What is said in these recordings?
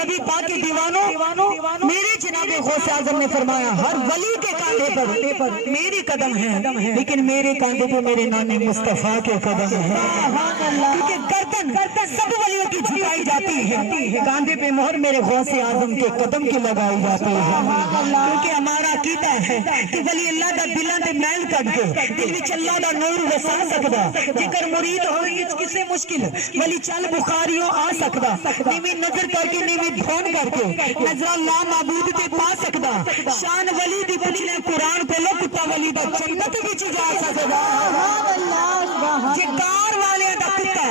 نبی پاک کے دیوانوں میرے جناب غوث اعظم نے فرمایا ہر ولی کے کاندھے پر میری قدم ہے لیکن میرے کاندھے پہ میرے نانے مصطفیٰ کے قدم ہے کیونکہ گردن سب ولیوں کی جھکائی جاتی ہے کاندھے پہ مہر میرے غوث اعظم کے قدم کی لگائی جاتی ہے کیونکہ ہمارا عقیدہ ہے کہ ولی اللہ دا دلاں دے میل کٹ کے دل وچ اللہ دا نور وسا سکدا جگر مرید ہوئی کسے مشکل ولی چل بخاریوں آ سکدا نیویں نظر کر کے نیویں دھون کر کے نظر اللہ معبود تے پا سکدا شان ولی دی پچھلے قرآن پہ لو کتا ولی دا جنت وچ جا سکدا جے کار والے دا کتا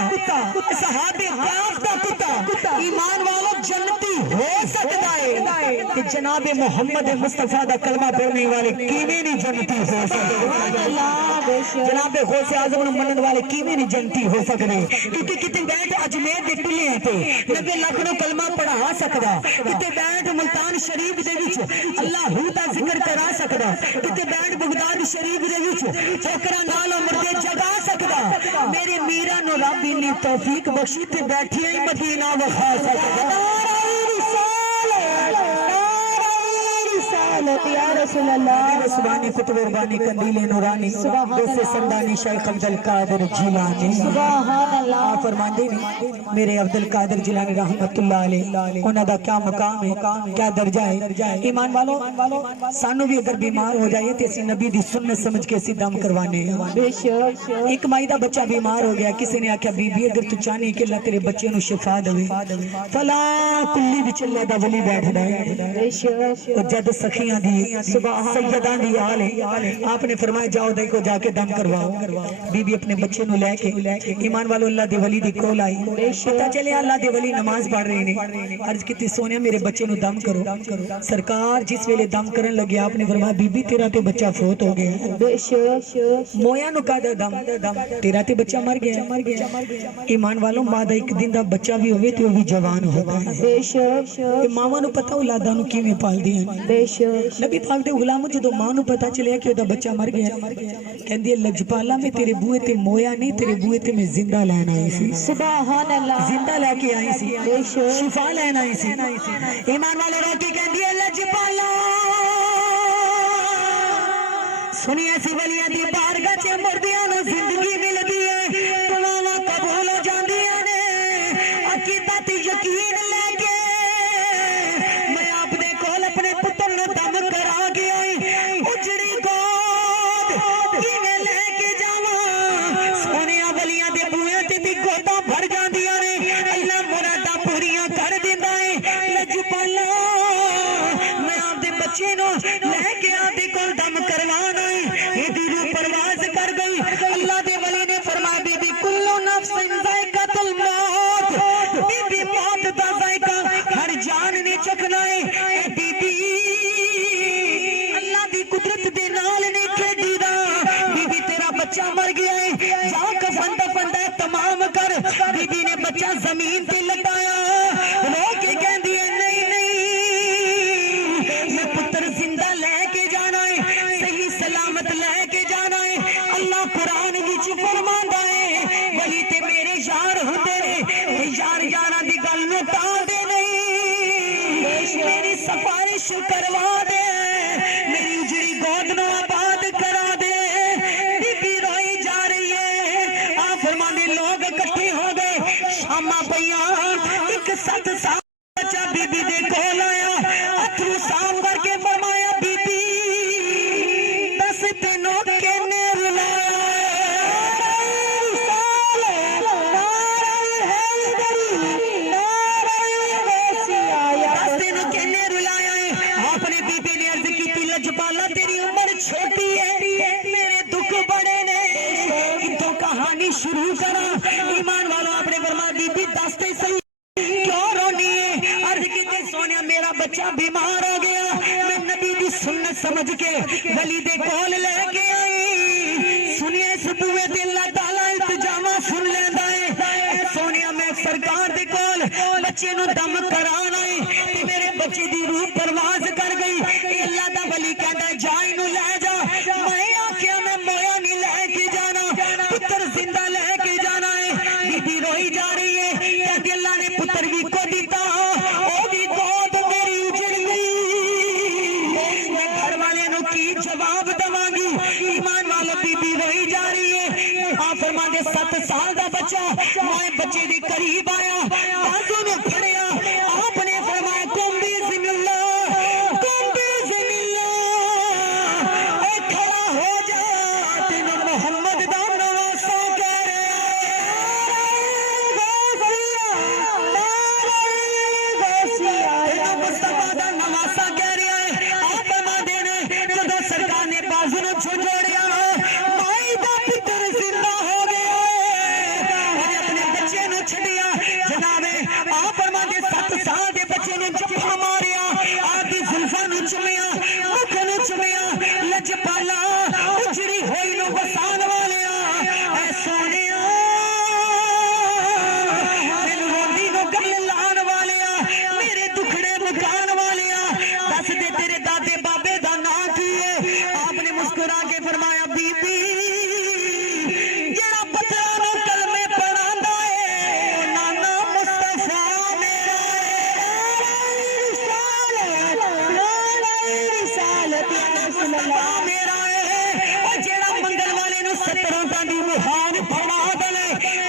صحابہ کاف دا کتا ایمان والو جنتی ہو سکتا ہے کہ جناب محمد مصطفیٰ دا کلمہ پڑھنے والے کیویں نہیں جنتی ہو سکتے جناب غوث اعظم نو منن والے کیویں نہیں جنتی ہو سکتے کیونکہ کتے بیٹھ اجمیر دے ٹلیاں تے نبی لاکھ نو کلمہ پڑھا سکدا کتے بیٹھ ملتان شریف دے وچ اللہ دا ذکر کرا سکدا کتے بیٹھ بغداد شریف دے وچ ٹھوکراں نال مردے جگا سکدا میرے میرا نو رب نے توفیق بخشی تے بیٹھیاں ہی مدینہ وخا سکدا یا رسول اللہ سبحانی کتب اربانی قندیل نورانی دوسرے سندانی شیخ عبدالقادر جیلانی سبحان اللہ آپ فرماندے نہیں میرے عبدالقادر جیلانی رحمت اللہ علیہ انہاں دا کیا مقام ہے کیا درجہ ہے ایمان والو سانو بھی اگر بیمار ہو جائے تو اسی نبی دی سنت سمجھ کے اسی دم کروانے ہیں ایک مائی دا بچہ بیمار ہو گیا کسی نے آکھا بی بی اگر تو چاہنے کہ اللہ تیرے بچے نو شفا دے فلا کلی وچ اللہ دا ولی بیٹھ دا جد سخیاں دی سیدان دی آل ہے آپ نے فرمایا جاؤ دے کو جا کے دم کرواؤ بی بی اپنے بچے نو لے کے ایمان والو اللہ دے ولی دی کول آئی پتہ چلے اللہ دے ولی نماز پڑھ رہے ہیں عرض کیتی سونیا میرے بچے نو دم کرو سرکار جس ویلے دم کرن لگے آپ نے فرمایا بی بی تیرا تے بچہ فوت ہو گیا مویا نو کہا دم تیرا تے بچہ مر گیا ایمان والو ماں دا ایک دن دا بچہ بھی ہوئے تو بھی جوان ہوگا ماما نو پتہ اولاداں نو کیویں پال دیاں نبی پاک دے غلام جدو ماں نو پتہ چلیا کہ دا بچہ مر گیا کہندی ہے لجپالا میں تیرے بوئے تے مویا نہیں تیرے بوئے تے میں زندہ لین آئی سی سبحان اللہ زندہ لے کے آئی سی شفا لین آئی سی ایمان والے رو کے کہندی ہے لجپالا سنی ایسی ولیاں دی بارگاہ چ مردیاں نو زندگی ملدی ہے دعاواں قبول ہو جاندیاں نے عقیدہ تے یقین لے کے میں آپ دے کول اپنے پتر نو دم کرا کے آئی اجڑی گود کیویں لے کے جاواں سونیاں ولیاں دے بوئے تے دی گوداں بھر جاندیاں نے اللہ مراداں پوریاں کر دیندا ہے لجپالا میں آپ دے بچے نو لے کے آدے کول دم کروانا ہے یہ دی روح پرواز کر گئی اللہ دے ولی نے فرمایا بی بی کلو نفس ذائقۃ الموت بی بی موت دا ذائقہ ہر جان نے چکھنا ہے بی بی اللہ دی قدرت دے نال نے کھیڈی دا بی بی تیرا بچہ مر گیا ہے جا کفن دفن دا تمام کر بی بی نے بچہ زمین تے لٹایا رو کے کہندی ہے نہیں میں پتر زندہ لے کے جانا ہے صحیح سلامت لے کے جانا ہے اللہ قرآن وچ فرماندا ہے ولی تے میرے یار ہوندے نے یار یاراں دی گل نوں ٹال دے نہیں میری سفارش کروا دے میری اجڑی گود نو آباد کرا دے بی بی روئی جا رہی ہے آپ فرماندے لوگ اکٹھے ہو گئے شاماں پیاں ایک 7 سال بچہ بی بی دے کول آیا اتھرو صاف کر کے فرمایا بی بی دس تینوں کینے رلایا آپ نے بی بی نے عرض کی تھی لجپالا تیری عمر چھوٹی ہے میرے دکھ بڑے نے کتوں کہانی شروع کرا ایمان والا آپ نے فرمایا بی بی دستے صحیح کیوں رونی ہے عرض کی تھی سونیا میرا بچہ بیمار ہو گیا میں نبی دی سنت سمجھ کے ولی دے کول لے کے آئی سنیے اس بوئے دے اللہ تعالیٰ التجامہ سن لیندا ہے سونیا میں سرکار دے کول بچے نو دم کرانا ہے میرے بچے دی روح پرواز کر گئی اللہ دا ولی کہتا ہے جائے نو لے جا میں آکھیا میں مویا نہیں لے کے جانا پتر زندہ لے کے جانا ہے بی بی روئی جا رہی ہے کہتی اللہ نے پتر بھی کو دیتا او بھی हासा कह रहा है आप फरमाते ने जब सरकार ने बाजू नु छुड़िया माई दा पुत्र जिंदा हो गया अपने बच्चे नु छड़िया जनाबे आप फरमाते 7 साल के बच्चे ने जप्पा मारिया आदि जुल्फा नु चुमिया मुख नु चुमिया लजपाला उजड़ी होई नु वसान वालिया ऐ सोनिया दिल रोंदी नु गल लान वालिया मेरे दुखड़े मुकान वालिया दस दे तेरे दादे बाबे दा नाम की है आपने मुस्कुरा के फरमाया बीबी जेड़ा पत्थरां नु कलमे पढ़ांदा है ओ नाना मुस्तफा मेरा रिसालत मेरा है ओ जेड़ा मंगल वाले नु 17 दी मुहान फड़ा दे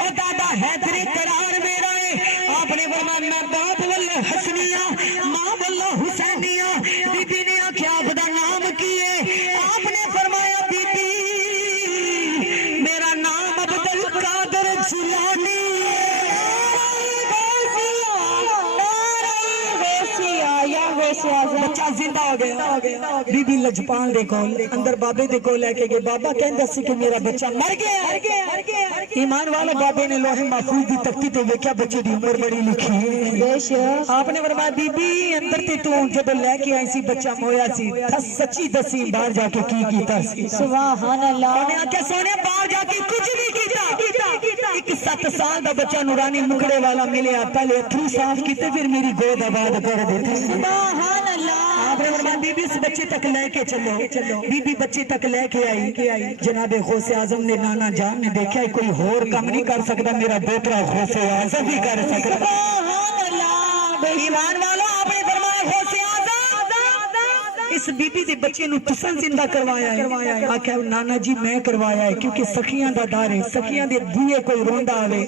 ओ दादा हैदरी करार मेरा है आपने फरमाया मैं बाप वल्ले हसनिया मां वल्ले हुसैनिया बीबी ने आख्या आपदा नाम की है आपने फरमाया बीबी मेरा नाम अब्दुल कादर जिलानी बच्चा जिंदा हो गया बीबी लजपाल दे कोल अंदर बाबे दे कोल लेके गए बाबा कहंदा सी कि मेरा बच्चा मर गया ईमान वाले बाबे ने लोहे महफूज दी तख्ती ते देखा बच्चे दी उम्र बड़ी लिखी है आपने फरमाया बीबी अंदर ते तू जब लेके आई सी बच्चा मोया सी सच्ची दसी बाहर जाके की कीता सी सुभान अल्लाह ने आके सोने बाहर जाके कुछ नहीं कीता एक 7 साल दा बच्चा नूरानी मुखड़े वाला मिले पहले अथरू साफ कीते फिर मेरी गोद आबाद कर देते सुभान अल्लाह आपने फरमाया बीबी इस बच्चे तक लेके चलो बीबी बच्चे तक लेके आई जनाबे गौसे आजम ने नाना जान ने देखा कोई होर काम नहीं कर सकता मेरा दोतरा गौसे आजम ही कर सकता सुभान अल्लाह ईमान वाला आपने फरमाया गौसे आजम इस बीबी दे बच्चे नु तुसन जिंदा करवाया है आख्या नाना जी मैं करवाया है क्योंकि सखियां दा डर है सखियां दे दिए कोई रोंदा आवे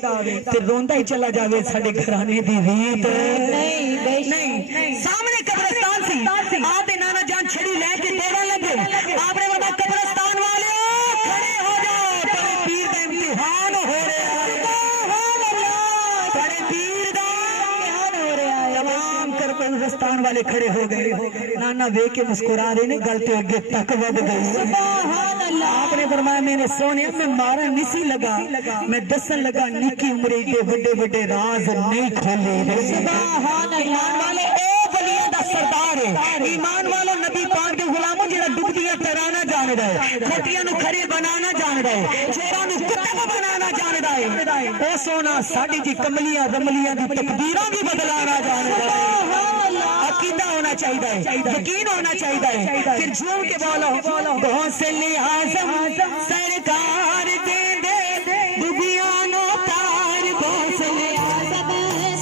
ते रोंदा ही चला जावे साडे घराने दी रीत नहीं सामने कब्रिस्तान सी आपने नाना जान छड़ी लेके दौड़न लगे आपने बोला कब्रिस्तान वाले खड़े हो जाओ तेरे पीर का इम्तिहान हो रहा है सुभान अल्लाह तेरे पीर का इम्तिहान हो रहा है तमाम कब्रिस्तान वाले खड़े हो गए नाना देख के मुस्कुरा रहे ने गल तो आगे तक बढ़ गई सुभान अल्लाह आपने फरमाया मैंने सोने में मारा नहीं लगा मैं दसन लगा निकी उम्र के बड़े बड़े राज नहीं खोले सुभान अल्लाह वाले ओ वलिया दा सरदार है ईमान वालों नबी पाक दे गुलामों जेड़ा डुबदियां तैराना जानदा है खोटियां नु खरे बनाना जानदा है चोरां नु कुत्ते बनाना जानदा है ओ सोना साडी जी कमलियां रमलियां दी तकदीरां भी बदलाना जानदा है अकीदा होना चाहिए यकीन होना चाहिए फिर झूम के बोलो गौसले आजम सरकार दे दे दुबियां नो तार गौसले आजम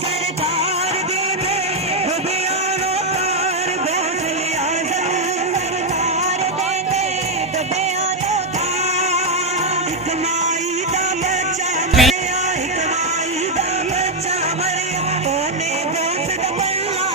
सरकार दे दे दुबियां नो तार गौसले आजम सरकार दे दे दुबियां नो तार एक माई दा बच्चा मरिया एक माई दा बच्चा मरिया ओने गौस दा बल्ला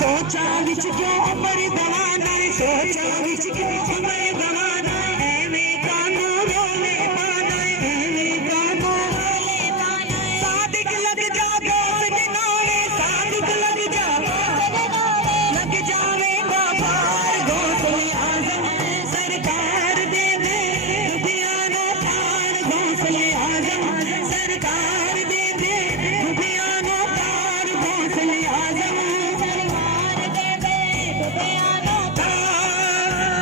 सोचा विच क्यों अमर गवाना सोचा विच क्यों अमर गवाना एवें कानू रोने पाना एवें कानू रोने पाना सादिक लग जा गौस के नारे सादिक लग जा लग जावे बाबार गौसले आजम सरकार दे दे दुबियां नो तार गौसले आजम सरकार दे दे दुबियां नो तार गौसले आजम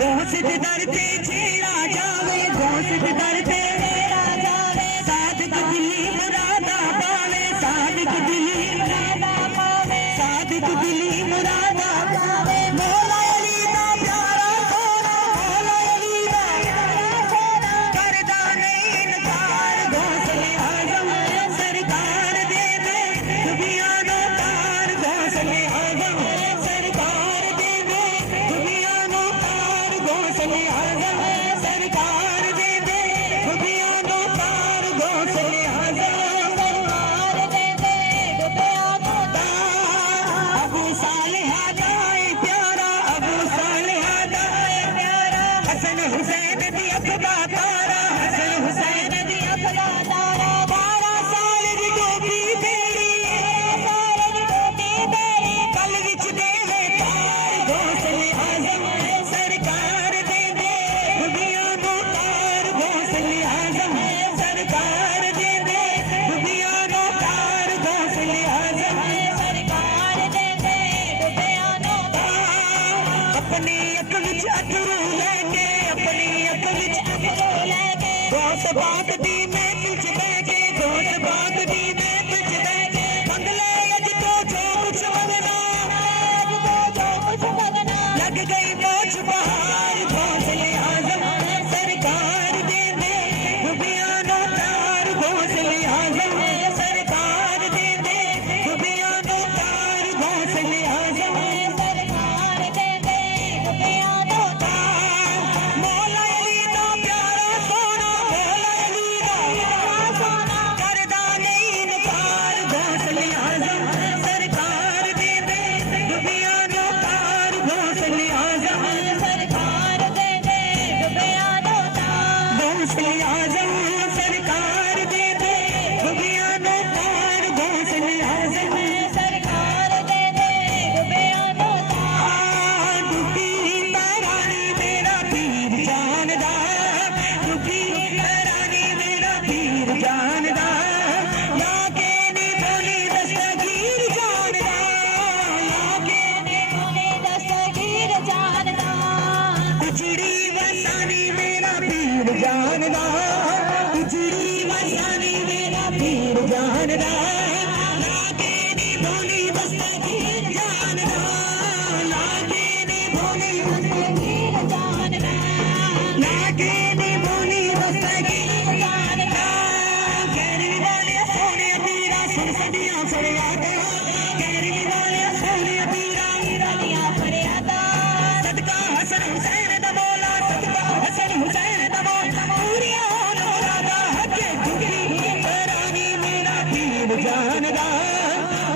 गौसत दर पे छेड़ा जावे गौसत दर पे छेड़ा जावे सादिक दिली मुरादा पावे सादिक दिली मुरादा पावे सादिक दिली मुरादा पावे मौला अली दा प्यारा सोना मौला अली दा प्यारा सोना करदा नहीं इनकार गौसले आजम सरकार दे दे दुबियां नो तार गौसले आजम सरकार दे दे जानदा उजड़ी वसानी मेरा पीर जानदा लागे नी भोली दस्तगीर जानदा लागे नी भोली दस्तगीर जानदा लागे नी भोली दस्तगीर जानदा गैरी वाले सोने पीरा सुन सदियां फरियादा गैरी वाले सोने पीरा दियां फरियादा सदका हसन हुसैन दा मौला सदका हसन हुसैन दा मौला पूरिया औलादा हके दुखी करानी मेरा पीर जानदा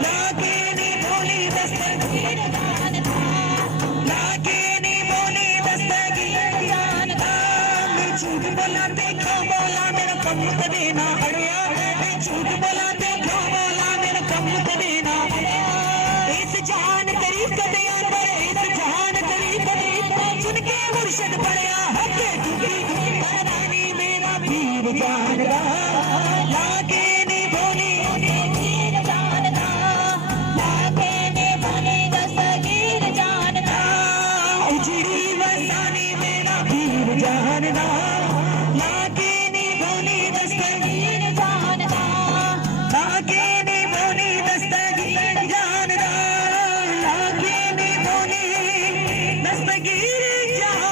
लागे नी भोली दस्तगीर जानदा लागे नी भोली दस्तगीर जानदा मैं झूठ बोला देखो बोला मेरा कम कदे ना अड़िया मैं झूठ बोला देखो बोला मेरा कम कदे ना अड़िया इस जान तेरी कदे अंदर इस जान तेरी कदे सुन के मुर्शिद पड़िया हके दुखी करानी मेरा पीर जानदा लागे नी भोली दस्तगीर जानदा लागे नी भोली दस्तगीर जानदा उजड़ी वसानी मेरा पीर जानदा लागे नी भोली दस्तगीर जानदा लागे नी भोली दस्तगीर जानदा लागे नी भोली दस्तगीर जानदा